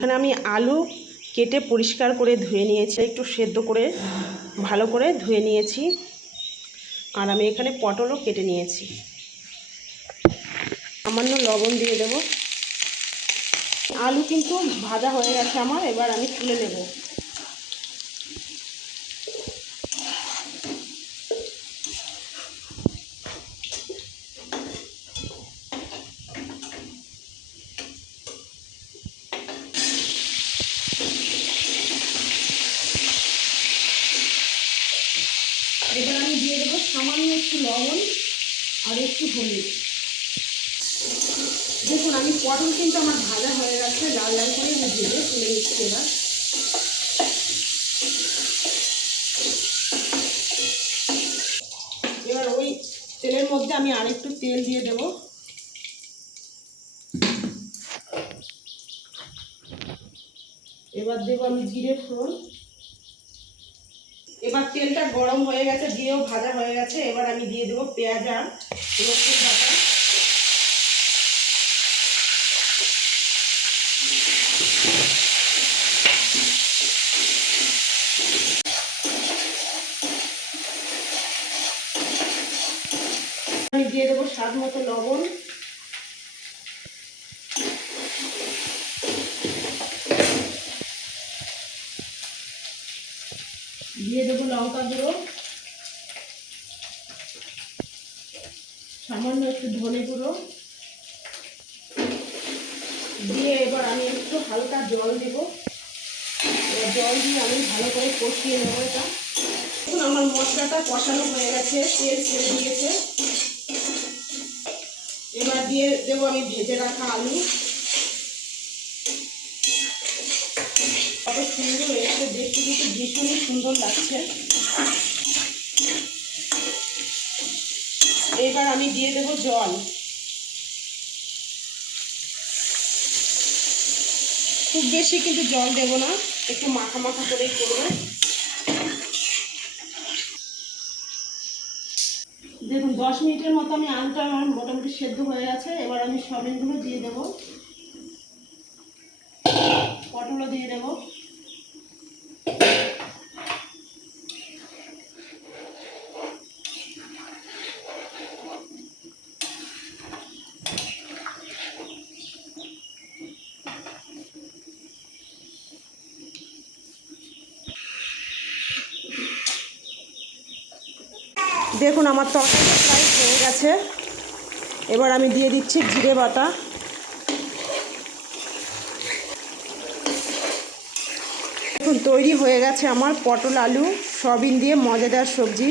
এখানে আমি আলু কেটে পরিষ্কার করে ধুয়ে নিয়েছি, একটু সেদ্ধ করে, ভালো করে ধুয়ে নিয়েছি। আর আমি এখানে পটলও কেটে নিয়েছি। সামান্য লবণ দিয়ে দেব। আলু কিন্তু ভাজা হয়ে গেছে আমার, এবার আমি তুলে নেব। একটু লবণ আর একটু হলুদ। দেখুন, আমি পটল কিন্তু আমার ভাজা হয়ে গেছে, লাল লাল করে ভেজে তুলে নিচ্ছি এবার। এবার ওই তেলের মধ্যে আমি আরেকটু তেল দিয়ে দেব। এবার দেবো আমি জিরে ফোড়ন। এবার তেলটা গরম হয়ে গেছে, দিয়েও ভাজা হয়ে গেছে। এবার আমি দিয়ে দেবো পেঁয়াজ আর রসুন বাটা। আমি দিয়ে দেবো স্বাদ মতো লবণ। দিয়ে দেবো লঙ্কা গুঁড়ো। সামান্য একটু ধনে গুঁড়ো। দিয়ে এবার আমি একটু হালকা জল দেব। জল দিয়ে আমি ভালো করে কষিয়ে নেব এটা। এখন আমার মশলাটা কষানো হয়ে গেছে, তেল ছেড়ে দিয়েছে। এবার দিয়ে দেবো আমি ভেজে রাখা আলু। কত সুন্দর এসে দেখতে কিন্তু ভীষণই সুন্দর লাগছে। এবার আমি দিয়ে দেবো জল। খুব বেশি কিন্তু জল দেবো না, একটু মাখা মাখা করে করব। দেখুন, দশ মিনিটের মতো আমি আলুটা আমার মোটামুটি সেদ্ধ হয়ে গেছে, এবার আমি সবিনগুলো দিয়ে দেবো। পটলও দিয়ে দেবো। দেখুন আমার তরকারিটা প্রায় হয়ে গেছে। এবার আমি দিয়ে দিচ্ছি জিরে বাটা। দেখুন, তৈরি হয়ে গেছে আমার পটল আলু সবিন দিয়ে মজাদার সবজি।